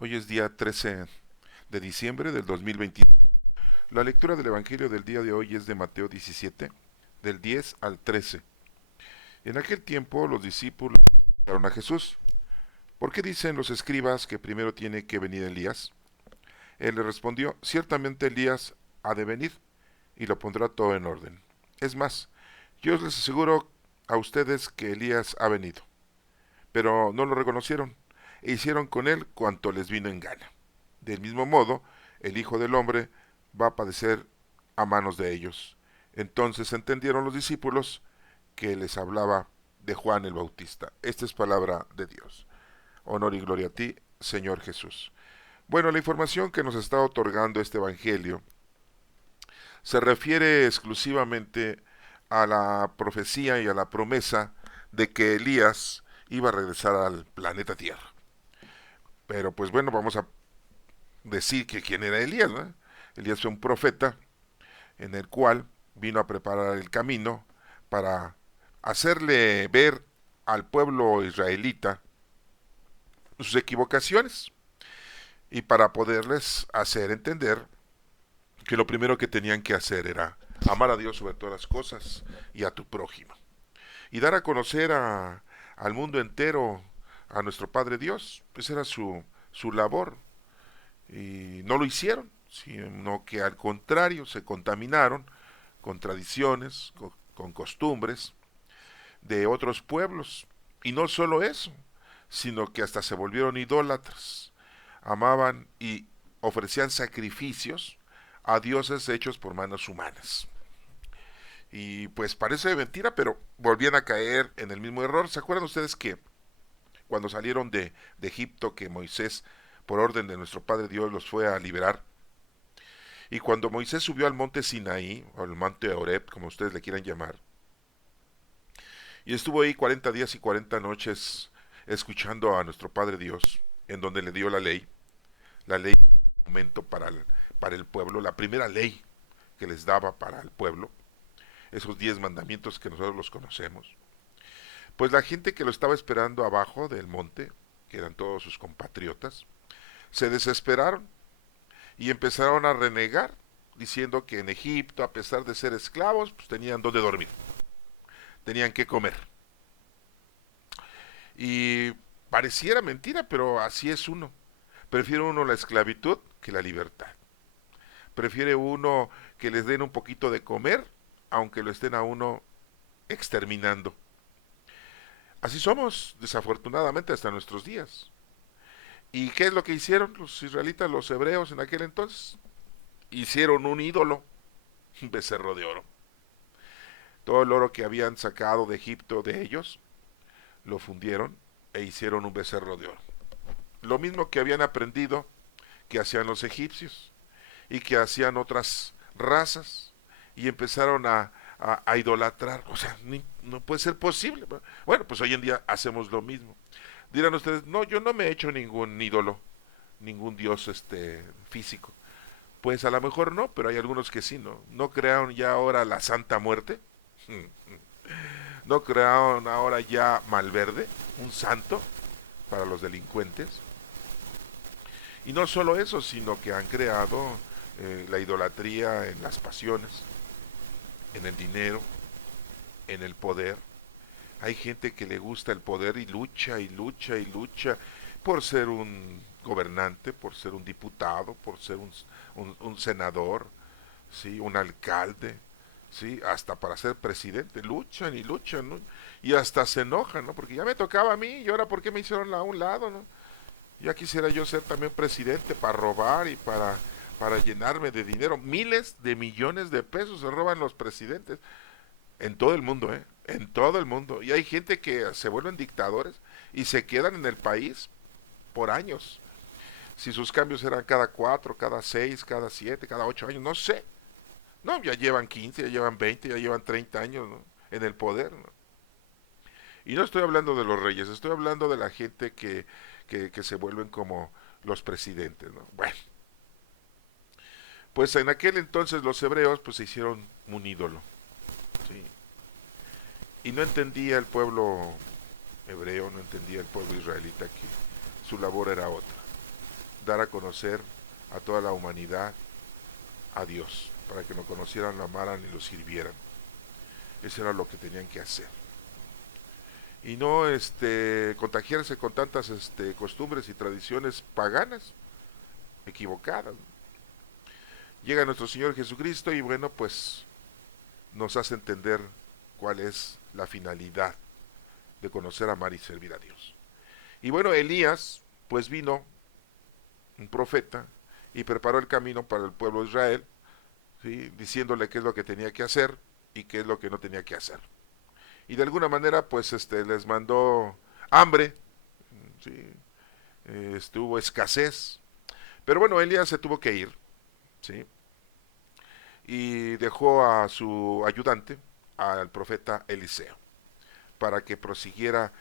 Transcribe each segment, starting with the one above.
Hoy es día 13 de diciembre del 2021. La lectura del Evangelio del día de hoy es de Mateo 17, del 10 al 13. En aquel tiempo los discípulos preguntaron a Jesús: ¿por qué dicen los escribas que primero tiene que venir Elías? Él les respondió: ciertamente Elías ha de venir y lo pondrá todo en orden. Es más, yo les aseguro a ustedes que Elías ha venido, pero no lo reconocieron e hicieron con él cuanto les vino en gana. Del mismo modo, el Hijo del Hombre va a padecer a manos de ellos. Entonces entendieron los discípulos que les hablaba de Juan el Bautista. Esta es palabra de Dios. Honor y gloria a ti, Señor Jesús. Bueno, la información que nos está otorgando este Evangelio se refiere exclusivamente a la profecía y a la promesa de que Elías iba a regresar al planeta Tierra. Pero pues bueno, vamos a decir que quién era Elías, ¿no? Elías fue un profeta en el cual vino a preparar el camino para hacerle ver al pueblo israelita sus equivocaciones y para poderles hacer entender que lo primero que tenían que hacer era amar a Dios sobre todas las cosas y a tu prójimo y dar a conocer al mundo entero a nuestro Padre Dios. Pues era su labor, y no lo hicieron, sino que al contrario se contaminaron con tradiciones, con costumbres de otros pueblos. Y no solo eso, sino que hasta se volvieron idólatras. Amaban y ofrecían sacrificios a dioses hechos por manos humanas. Y pues parece mentira, pero volvían a caer en el mismo error. ¿Se acuerdan ustedes que cuando salieron de Egipto, que Moisés, por orden de nuestro Padre Dios, los fue a liberar? Y cuando Moisés subió al monte Sinaí, o al monte Horeb, como ustedes le quieran llamar, y estuvo ahí 40 días y 40 noches escuchando a nuestro Padre Dios, en donde le dio la ley momento para el pueblo, la primera ley que les daba para el pueblo, esos 10 mandamientos que nosotros los conocemos. Pues la gente que lo estaba esperando abajo del monte, que eran todos sus compatriotas, se desesperaron y empezaron a renegar, diciendo que en Egipto, a pesar de ser esclavos, pues tenían donde dormir, tenían que comer. Y pareciera mentira, pero así es uno. Prefiere uno la esclavitud que la libertad. Prefiere uno que les den un poquito de comer, aunque lo estén a uno exterminando. Así somos, desafortunadamente, hasta nuestros días. ¿Y qué es lo que hicieron los israelitas, los hebreos en aquel entonces? Hicieron un ídolo, un becerro de oro. Todo el oro que habían sacado de Egipto de ellos, lo fundieron e hicieron un becerro de oro. Lo mismo que habían aprendido que hacían los egipcios y que hacían otras razas, y empezaron a idolatrar. O sea, no puede ser posible. Bueno, pues hoy en día hacemos lo mismo. Dirán ustedes: no, yo no me he hecho ningún ídolo, ningún dios físico. Pues a lo mejor no, pero hay algunos que sí, ¿no? ¿No crearon ya ahora la Santa Muerte? ¿No crearon ahora ya Malverde, un santo para los delincuentes? Y no solo eso, sino que han creado la idolatría en las pasiones, en el dinero, en el poder. Hay gente que le gusta el poder y lucha y lucha y lucha por ser un gobernante, por ser un diputado, por ser un senador, ¿sí? Un alcalde, ¿sí? Hasta para ser presidente. Luchan y luchan, ¿no? Y hasta se enojan, ¿no? Porque ya me tocaba a mí y ahora ¿por qué me hicieron a un lado, ¿no? Ya quisiera yo ser también presidente para robar y para llenarme de dinero. Miles de millones de pesos se roban los presidentes en todo el mundo, ¿eh? En todo el mundo. Y hay gente que se vuelven dictadores y se quedan en el país por años. Si sus cambios eran cada 4, cada 6, cada 7, cada 8 años, no sé. No, ya llevan 15, ya llevan 20, ya llevan 30 años, ¿no? En el poder, ¿no? Y no estoy hablando de los reyes, estoy hablando de la gente que se vuelven como los presidentes, ¿no? Bueno, pues en aquel entonces los hebreos pues se hicieron un ídolo, ¿sí? Y no entendía el pueblo hebreo, no entendía el pueblo israelita que su labor era otra. dar a conocer a toda la humanidad a Dios, para que lo conocieran, lo amaran y lo sirvieran. Eso era lo que tenían que hacer. Y no contagiarse con tantas costumbres y tradiciones paganas, equivocadas. Llega nuestro Señor Jesucristo y bueno, pues nos hace entender cuál es la finalidad de conocer, amar y servir a Dios. Y bueno, Elías, pues vino, un profeta, y preparó el camino para el pueblo de Israel, ¿sí? Diciéndole qué es lo que tenía que hacer y qué es lo que no tenía que hacer. Y de alguna manera, pues les mandó hambre, ¿sí? Hubo escasez, pero bueno, Elías se tuvo que ir, ¿sí? Y dejó a su ayudante, al profeta Eliseo, para que prosiguiera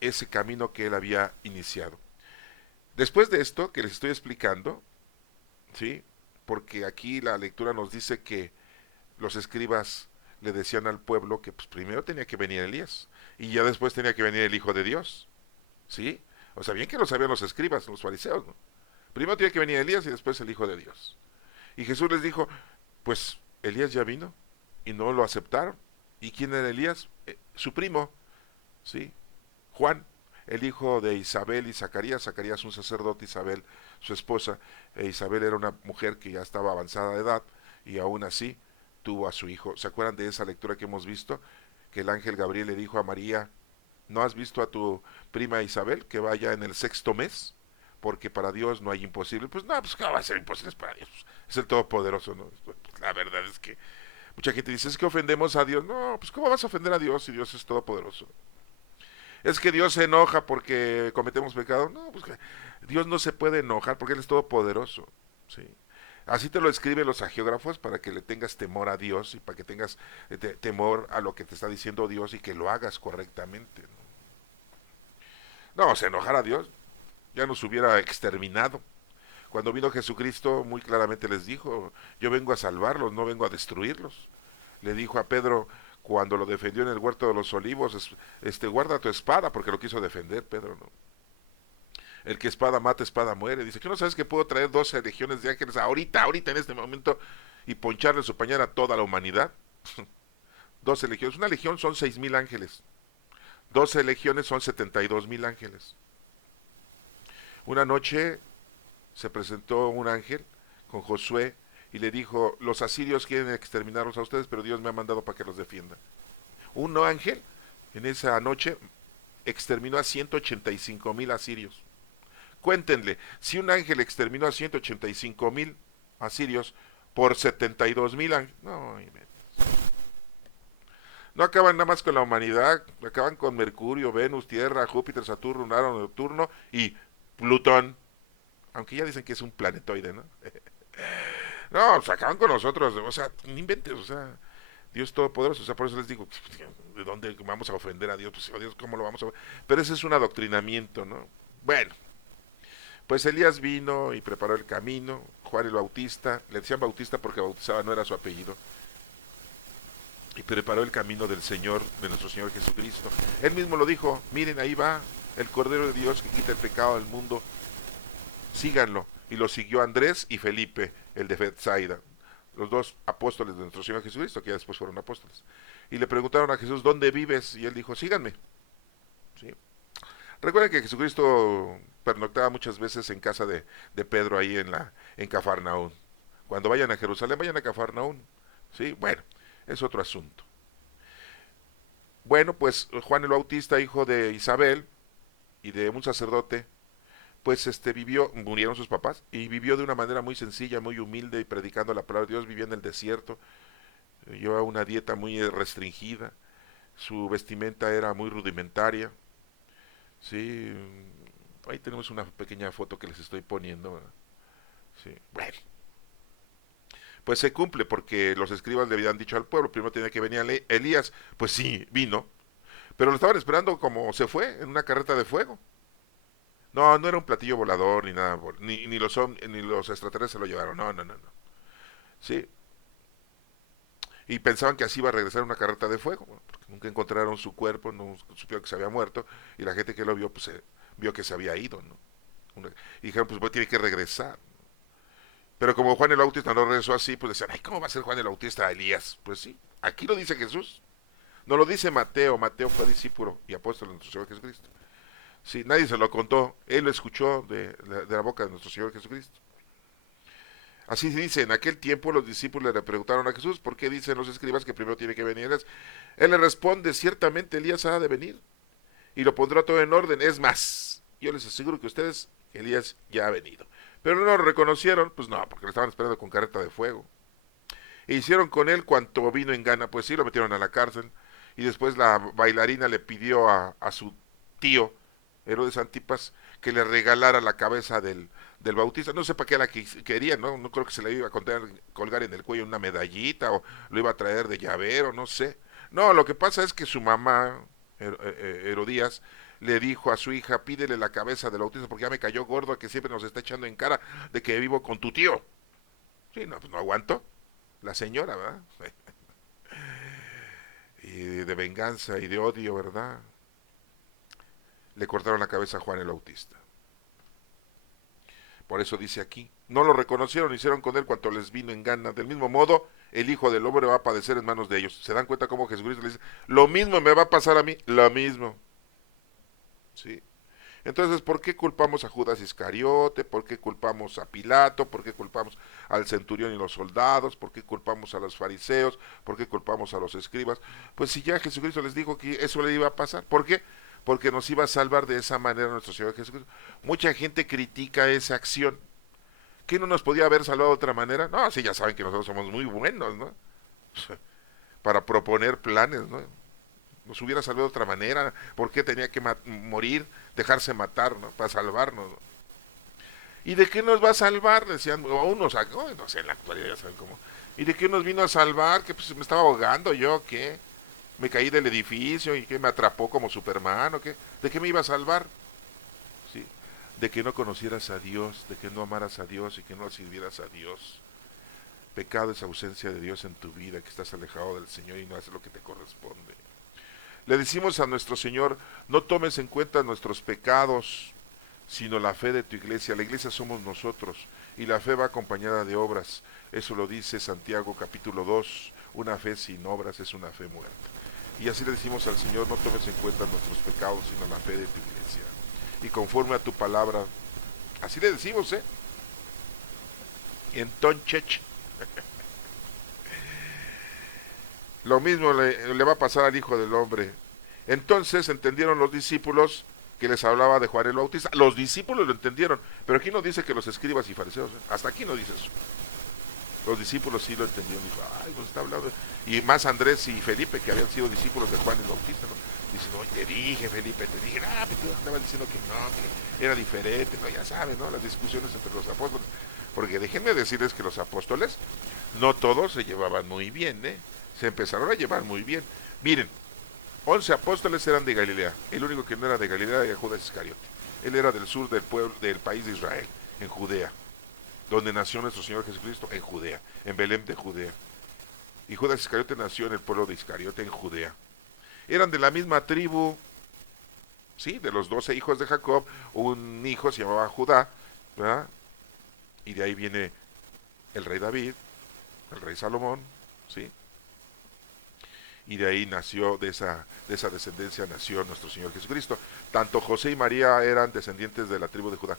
ese camino que él había iniciado. Después de esto que les estoy explicando, ¿sí? Porque aquí la lectura nos dice que los escribas le decían al pueblo que pues primero tenía que venir Elías y ya después tenía que venir el Hijo de Dios, ¿sí? O sea, bien que lo sabían los escribas, los fariseos, ¿no? Primero tenía que venir Elías y después el Hijo de Dios. Y Jesús les dijo, pues Elías ya vino y no lo aceptaron. ¿Y quién era Elías? Su primo, ¿sí? Juan, el hijo de Isabel y Zacarías. Zacarías un sacerdote, Isabel su esposa. Isabel era una mujer que ya estaba avanzada de edad y aún así tuvo a su hijo. ¿Se acuerdan de esa lectura que hemos visto? Que el ángel Gabriel le dijo a María, ¿no has visto a tu prima Isabel que vaya en el sexto mes? Porque para Dios no hay imposible. Pues no, pues ¿qué va a ser imposible para Dios? Es el Todopoderoso, ¿no? La verdad es que mucha gente dice, es que ofendemos a Dios. No, pues ¿cómo vas a ofender a Dios si Dios es todopoderoso? Es que Dios se enoja porque cometemos pecado. No, pues Dios no se puede enojar porque Él es todopoderoso. ¿Sí? Así te lo escriben los agiógrafos para que le tengas temor a Dios y para que tengas temor a lo que te está diciendo Dios y que lo hagas correctamente. No, se enojara a Dios, ya nos hubiera exterminado. Cuando vino Jesucristo, muy claramente les dijo, yo vengo a salvarlos, no vengo a destruirlos. Le dijo a Pedro cuando lo defendió en el huerto de los olivos, guarda tu espada, porque lo quiso defender Pedro, ¿no? El que espada mata, espada muere. Dice, ¿qué no sabes que puedo traer 12 legiones de ángeles ahorita, en este momento, y poncharle su pañal a toda la humanidad? 12 legiones. Una legión son 6,000 ángeles. 12 legiones son 72,000 ángeles. Una noche se presentó un ángel con Josué y le dijo, los asirios quieren exterminarlos a ustedes, pero Dios me ha mandado para que los defienda. Un ángel en esa noche exterminó a 185,000 asirios. Cuéntenle, si un ángel exterminó a 185,000 asirios por 72,000 ángeles, no acaban nada más con la humanidad, acaban con Mercurio, Venus, Tierra, Júpiter, Saturno, Urano, Neptuno y Plutón, aunque ya dicen que es un planetoide, ¿no? No, pues acaban con nosotros, o sea, no inventes, o sea, Dios Todopoderoso, o sea, por eso les digo, ¿de dónde vamos a ofender a Dios? Pues a Dios, ¿cómo lo vamos a ofender? Pero ese es un adoctrinamiento, ¿no? Bueno, pues Elías vino y preparó el camino, Juan el Bautista, le decían Bautista porque bautizaba, no era su apellido, y preparó el camino del Señor, de nuestro Señor Jesucristo. Él mismo lo dijo, miren, ahí va el Cordero de Dios que quita el pecado del mundo, síganlo. Y lo siguió Andrés y Felipe, el de Bethsaida, los dos apóstoles de nuestro Señor Jesucristo, que ya después fueron apóstoles. Y le preguntaron a Jesús, ¿dónde vives? Y él dijo, síganme. ¿Sí? Recuerden que Jesucristo pernoctaba muchas veces en casa de Pedro ahí en Cafarnaún. Cuando vayan a Jerusalén, vayan a Cafarnaún. ¿Sí? Bueno, es otro asunto. Bueno, pues Juan el Bautista, hijo de Isabel y de un sacerdote, pues vivió, murieron sus papás, y vivió de una manera muy sencilla, muy humilde, y predicando la palabra de Dios, vivía en el desierto, llevaba una dieta muy restringida, su vestimenta era muy rudimentaria, sí, ahí tenemos una pequeña foto que les estoy poniendo, ¿verdad? Sí, bueno, pues se cumple porque los escribas le habían dicho al pueblo, primero tenía que venir Elías, pues sí, vino, pero lo estaban esperando como se fue, en una carreta de fuego. No, no era un platillo volador ni nada, ni los extraterrestres se lo llevaron, no, no, no, no. Sí, y pensaban que así iba a regresar una carreta de fuego, bueno, porque nunca encontraron su cuerpo, no supieron que se había muerto, y la gente que lo vio, pues vio que se había ido, ¿no? Y dijeron, pues tiene que regresar. Pero como Juan el Bautista no regresó así, pues decían, ay, ¿cómo va a ser Juan el Bautista a Elías? Pues sí, aquí lo dice Jesús. No lo dice Mateo. Mateo fue discípulo y apóstol de nuestro Señor Jesucristo. Sí, nadie se lo contó. Él lo escuchó de la boca de nuestro Señor Jesucristo. Así se dice, en aquel tiempo los discípulos le preguntaron a Jesús, ¿por qué dicen los escribas que primero tiene que venir Elías? Él le responde, ciertamente Elías ha de venir y lo pondrá todo en orden. Es más, yo les aseguro que ustedes, Elías ya ha venido. Pero no lo reconocieron, pues no, porque lo estaban esperando con carreta de fuego. E hicieron con él cuanto vino en gana, pues sí, lo metieron a la cárcel. Y después la bailarina le pidió a su tío, Herodes Antipas, que le regalara la cabeza del Bautista. No sé para qué la quería, ¿no? No creo que se le iba a colgar en el cuello una medallita o lo iba a traer de llavero, no sé. No, lo que pasa es que su mamá, Herodías, le dijo a su hija, pídele la cabeza del Bautista porque ya me cayó gordo que siempre nos está echando en cara de que vivo con tu tío. Sí, no, pues no aguanto. La señora, ¿verdad? Y de venganza y de odio, ¿verdad? Le cortaron la cabeza a Juan el Bautista. Por eso dice aquí, no lo reconocieron, hicieron con él cuanto les vino en gana. Del mismo modo, el Hijo del Hombre va a padecer en manos de ellos. ¿Se dan cuenta cómo Jesucristo le dice, lo mismo me va a pasar a mí? Lo mismo. ¿Sí? Entonces, ¿por qué culpamos a Judas Iscariote? ¿Por qué culpamos a Pilato? ¿Por qué culpamos al centurión y los soldados? ¿Por qué culpamos a los fariseos? ¿Por qué culpamos a los escribas? Pues si ya Jesucristo les dijo que eso le iba a pasar. ¿Por qué? Porque nos iba a salvar de esa manera nuestro Señor Jesucristo. Mucha gente critica esa acción. ¿Qué no nos podía haber salvado de otra manera? No, sí, ya saben que nosotros somos muy buenos, ¿no? Para proponer planes, ¿no? Nos hubiera salvado de otra manera. ¿Por qué tenía que morir, dejarse matar, ¿no? Para salvarnos, ¿no? ¿Y de qué nos va a salvar? Decían, o unos, no sé, en la actualidad ya saben cómo. ¿Y de qué nos vino a salvar? Que pues me estaba ahogando yo, ¿qué? Me caí del edificio y que me atrapó como Superman, ¿o qué? ¿De qué me iba a salvar? Sí, de que no conocieras a Dios, de que no amaras a Dios y que no sirvieras a Dios. Pecado es ausencia de Dios en tu vida, que estás alejado del Señor y no haces lo que te corresponde. Le decimos a nuestro Señor, no tomes en cuenta nuestros pecados, sino la fe de tu iglesia. La iglesia somos nosotros y la fe va acompañada de obras. Eso lo dice Santiago capítulo 2, una fe sin obras es una fe muerta. Y así le decimos al Señor, no tomes en cuenta nuestros pecados, sino la fe de tu iglesia. Y conforme a tu palabra, así le decimos, entonces, lo mismo le va a pasar al Hijo del Hombre. Entonces entendieron los discípulos que les hablaba de Juan el Bautista. Los discípulos lo entendieron, pero aquí no dice que los escribas y fariseos, hasta aquí no dice eso. Los discípulos sí lo entendieron, dijo, ay, nos está hablando. Y más Andrés y Felipe, que habían sido discípulos de Juan el Bautista, ¿no? Dicen, oye, te dije, Felipe, te dije, pero tú estabas diciendo que no, que era diferente, no, ya sabes, ¿no? Las discusiones entre los apóstoles. Porque déjenme decirles que los apóstoles, no todos se llevaban muy bien, Se empezaron a llevar muy bien. Miren, 11 apóstoles eran de Galilea. El único que no era de Galilea era Judas Iscariote. Él era del sur del pueblo, del país de Israel, en Judea, donde nació nuestro Señor Jesucristo, en Judea, en Belén de Judea. Y Judas Iscariote nació en el pueblo de Iscariote, en Judea. Eran de la misma tribu, sí, de los 12 hijos de Jacob, un hijo se llamaba Judá, ¿verdad? Y de ahí viene el rey David, el rey Salomón, ¿sí? Y de ahí nació, de esa descendencia nació nuestro Señor Jesucristo. Tanto José y María eran descendientes de la tribu de Judá.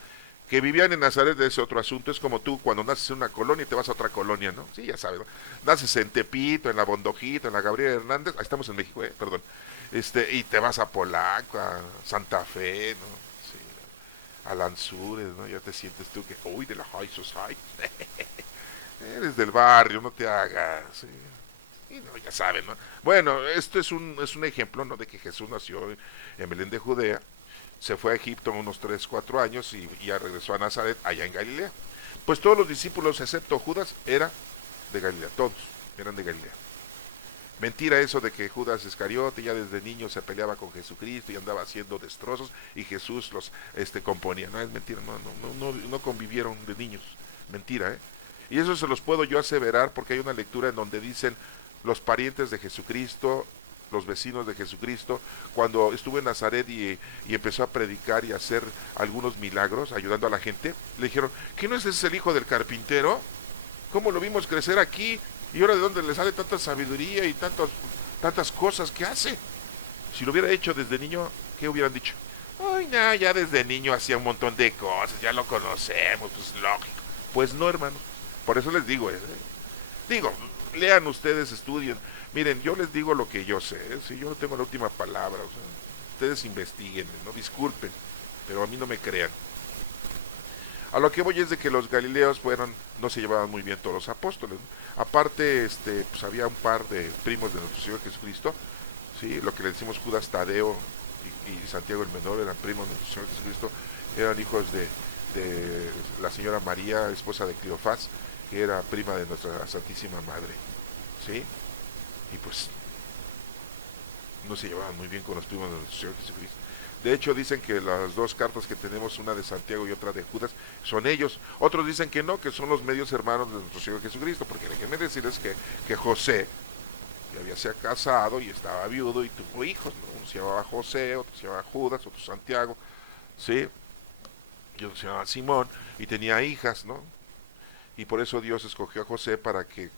Que vivían en Nazaret de ese otro asunto, es como tú cuando naces en una colonia y te vas a otra colonia, ¿no? Sí, ya sabes, ¿no? Naces en Tepito, en la Bondojito, en la Gabriela Hernández, ahí estamos en México, perdón, y te vas a Polanco, a Santa Fe, ¿no? Sí, a Lanzures, ¿no? Ya te sientes tú que, uy, de la High Society, eres del barrio, no te hagas, ¿sí? Y no, ya saben, ¿no? Bueno, esto es un ejemplo, ¿no? De que Jesús nació en Belén de Judea, se fue a Egipto unos 3, 4 años y ya regresó a Nazaret, allá en Galilea. Pues todos los discípulos, excepto Judas, eran de Galilea, todos eran de Galilea. Mentira eso de que Judas Iscariote ya desde niño se peleaba con Jesucristo y andaba haciendo destrozos y Jesús los componía. No, es mentira, no convivieron de niños. Mentira, Y eso se los puedo yo aseverar porque hay una lectura en donde dicen los parientes de Jesucristo los vecinos de Jesucristo, cuando estuvo en Nazaret y empezó a predicar y a hacer algunos milagros, ayudando a la gente, le dijeron, ¿qué no es ese el hijo del carpintero? ¿Cómo lo vimos crecer aquí? ¿Y ahora de dónde le sale tanta sabiduría y tantas cosas que hace? Si lo hubiera hecho desde niño, ¿qué hubieran dicho? Ay, no, ya desde niño hacía un montón de cosas, ya lo conocemos, pues lógico. Pues no, hermanos. Por eso les digo, digo, lean ustedes, estudien. Miren, yo les digo lo que yo sé, si yo no tengo la última palabra, o sea, ustedes investiguen, no disculpen, pero a mí no me crean. A lo que voy es de que los galileos fueron, no se llevaban muy bien todos los apóstoles, ¿no? Aparte, pues había un par de primos de nuestro Señor Jesucristo, sí, lo que le decimos Judas Tadeo y Santiago el Menor eran primos de nuestro Señor Jesucristo, eran hijos de la señora María, esposa de Cleofás, que era prima de nuestra Santísima Madre, ¿sí? Y pues no se llevaban muy bien con los primos de nuestro Señor Jesucristo. De hecho, dicen que las dos cartas que tenemos, una de Santiago y otra de Judas, son ellos. Otros dicen que no, que son los medios hermanos de nuestro Señor Jesucristo, porque déjenme decirles que José ya había se casado y estaba viudo y tuvo hijos, ¿no? Uno se llamaba José, otro se llamaba Judas, otro Santiago, ¿sí? Y otro se llamaba Simón, y tenía hijas, ¿no? Y por eso Dios escogió a José para que,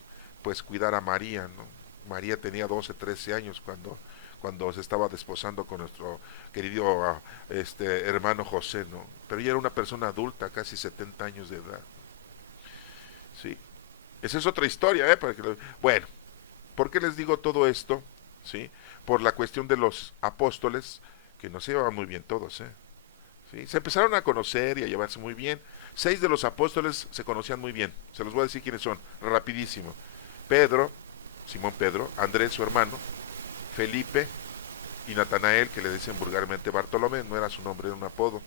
pues, cuidara a María, ¿no? María tenía 12, 13 años cuando se estaba desposando con nuestro querido hermano José, ¿no? Pero ella era una persona adulta, casi 70 años de edad. Sí. Esa es otra historia, ¿eh? Bueno, ¿por qué les digo todo esto? ¿Sí? Por la cuestión de los apóstoles, que no se llevaban muy bien todos, ¿eh? ¿Sí? Se empezaron a conocer y a llevarse muy bien. 6 de los apóstoles se conocían muy bien. Se los voy a decir quiénes son, rapidísimo. Pedro, Simón Pedro, Andrés, su hermano, Felipe y Natanael, que le dicen vulgarmente Bartolomé, no era su nombre, era un apodo.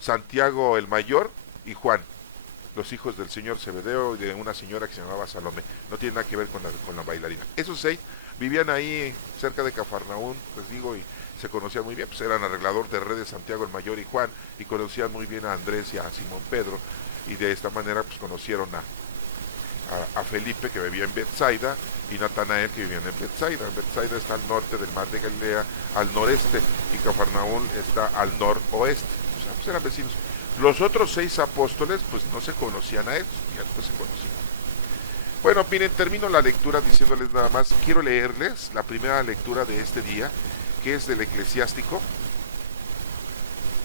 Santiago el mayor y Juan, los hijos del señor Zebedeo y de una señora que se llamaba Salomé. No tiene nada que ver con la bailarina. Esos 6 vivían ahí cerca de Cafarnaún, les digo, y se conocían muy bien, pues eran arreglador de redes Santiago el mayor y Juan, y conocían muy bien a Andrés y a Simón Pedro, y de esta manera pues conocieron a Felipe, que vivía en Bethsaida, y Natanael, que vivía en Bethsaida. Bethsaida está al norte del mar de Galilea, al noreste, y Cafarnaún está al noroeste. O sea, pues eran vecinos. Los otros 6 apóstoles, pues no se conocían a ellos, ya después se conocían. Bueno, miren, termino la lectura diciéndoles nada más, quiero leerles la primera lectura de este día, que es del Eclesiástico.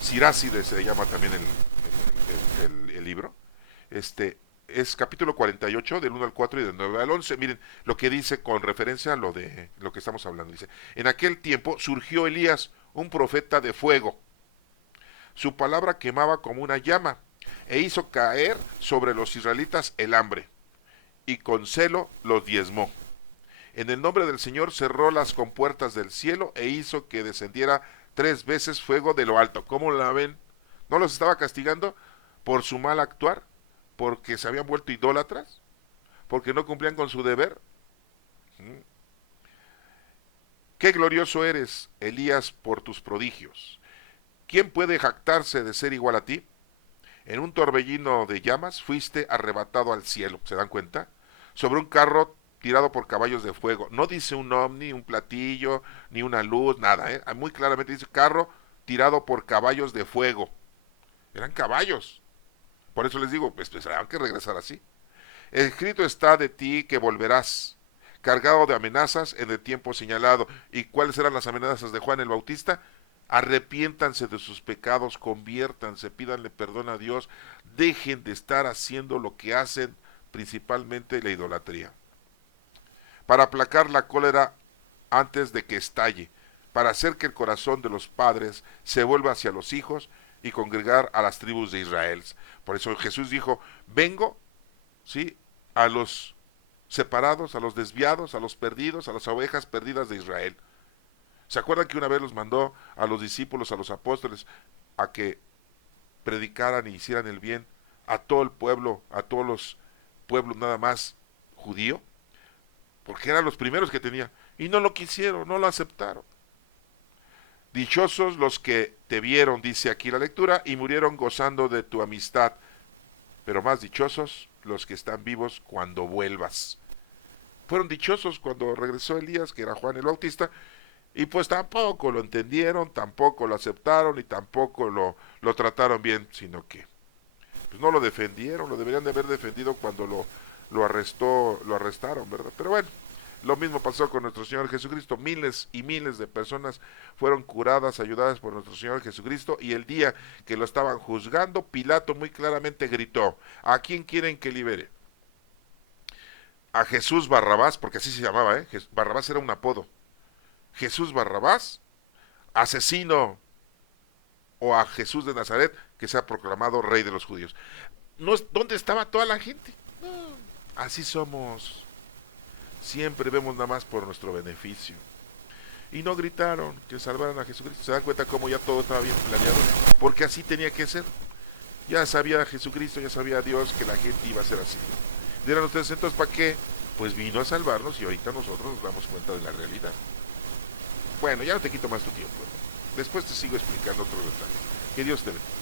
Siráside se llama también el libro. Es capítulo 48, del 1 al 4 y del 9 al 11. Miren lo que dice con referencia a lo de lo que estamos hablando. Dice, en aquel tiempo surgió Elías, un profeta de fuego. Su palabra quemaba como una llama, e hizo caer sobre los israelitas el hambre, y con celo los diezmó. En el nombre del Señor cerró las compuertas del cielo, e hizo que descendiera 3 veces fuego de lo alto. ¿Cómo la ven? ¿No los estaba castigando por su mal actuar? ¿Porque se habían vuelto idólatras? ¿Porque no cumplían con su deber? Qué glorioso eres, Elías, por tus prodigios. ¿Quién puede jactarse de ser igual a ti? En un torbellino de llamas fuiste arrebatado al cielo, ¿se dan cuenta? Sobre un carro tirado por caballos de fuego. No dice un ovni, un platillo, ni una luz, nada, ¿eh? Muy claramente dice carro tirado por caballos de fuego. Eran caballos. Por eso les digo, pues tendrán que regresar así. Escrito está de ti que volverás, cargado de amenazas en el tiempo señalado. ¿Y cuáles eran las amenazas de Juan el Bautista? Arrepiéntanse de sus pecados, conviértanse, pídanle perdón a Dios, dejen de estar haciendo lo que hacen, principalmente la idolatría. Para aplacar la cólera antes de que estalle, para hacer que el corazón de los padres se vuelva hacia los hijos y congregar a las tribus de Israel. Por eso Jesús dijo, vengo, ¿sí?, a los separados, a los desviados, a los perdidos, a las ovejas perdidas de Israel. ¿Se acuerdan que una vez los mandó a los discípulos, a los apóstoles, a que predicaran y hicieran el bien a todo el pueblo, a todos los pueblos nada más judío? Porque eran los primeros que tenía. Y no lo quisieron, no lo aceptaron. Dichosos los que te vieron, dice aquí la lectura, y murieron gozando de tu amistad. Pero más dichosos los que están vivos cuando vuelvas. Fueron dichosos cuando regresó Elías, que era Juan el Bautista, Y pues tampoco lo entendieron, tampoco lo aceptaron y tampoco lo trataron bien, sino que pues no lo defendieron, lo deberían de haber defendido cuando lo arrestaron, ¿verdad? Pero bueno, lo mismo pasó con nuestro Señor Jesucristo. Miles y miles de personas fueron curadas, ayudadas por nuestro Señor Jesucristo. Y el día que lo estaban juzgando, Pilato muy claramente gritó: ¿a quién quieren que libere? ¿A Jesús Barrabás? Porque así se llamaba, ¿eh? Barrabás era un apodo. ¿Jesús Barrabás? ¿Asesino? ¿O a Jesús de Nazaret, que se ha proclamado rey de los judíos? No, ¿dónde estaba toda la gente? No, así somos. Siempre vemos nada más por nuestro beneficio. Y no gritaron que salvaran a Jesucristo. Se dan cuenta cómo ya todo estaba bien planeado, porque así tenía que ser. Ya sabía Jesucristo, ya sabía Dios que la gente iba a ser así. Dirán ustedes, entonces, ¿para qué? Pues vino a salvarnos y ahorita nosotros nos damos cuenta de la realidad. Bueno, ya no te quito más tu tiempo. Después te sigo explicando otro detalle. Que Dios te bendiga.